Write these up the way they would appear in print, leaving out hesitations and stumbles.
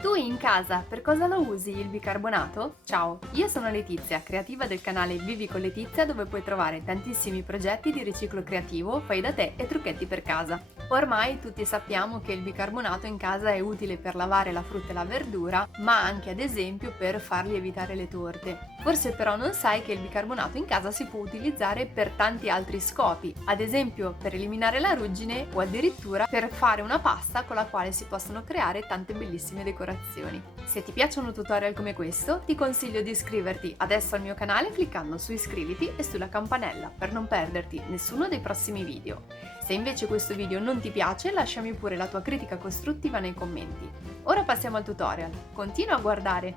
Tu in casa per cosa lo usi il bicarbonato? Ciao, io sono Letizia, creativa del canale Vivi con Letizia dove puoi trovare tantissimi progetti di riciclo creativo, fai da te e trucchetti per casa. Ormai tutti sappiamo che il bicarbonato in casa è utile per lavare la frutta e la verdura, ma anche ad esempio per far lievitare le torte. Forse però non sai che il bicarbonato in casa si può utilizzare per tanti altri scopi, ad esempio per eliminare la ruggine o addirittura per fare una pasta con la quale si possono creare tante bellissime decorazioni. Se ti piacciono tutorial come questo, ti consiglio di iscriverti adesso al mio canale cliccando su iscriviti e sulla campanella per non perderti nessuno dei prossimi video. Se invece questo video non ti piace, lasciami pure la tua critica costruttiva nei commenti. Ora passiamo al tutorial. Continua a guardare!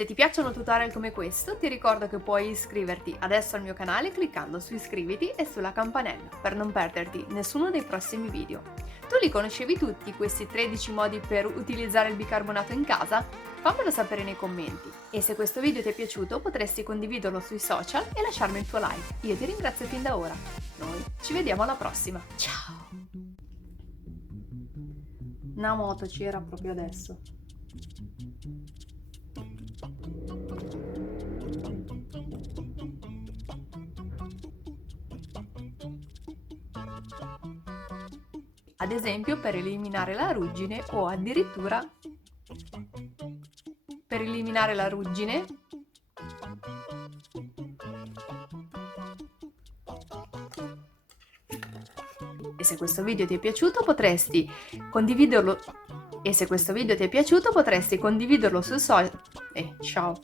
Se ti piacciono tutorial come questo, ti ricordo che puoi iscriverti adesso al mio canale cliccando su iscriviti e sulla campanella per non perderti nessuno dei prossimi video. Tu li conoscevi tutti questi 13 modi per utilizzare il bicarbonato in casa? Fammelo sapere nei commenti e se questo video ti è piaciuto potresti condividerlo sui social e lasciarmi il tuo like. Io ti ringrazio fin da ora. Noi ci vediamo alla prossima. Ciao! Una moto c'era proprio adesso. Ad esempio per eliminare la ruggine o addirittura per eliminare la ruggine e se questo video ti è piaciuto potresti condividerlo sul social. Ciao!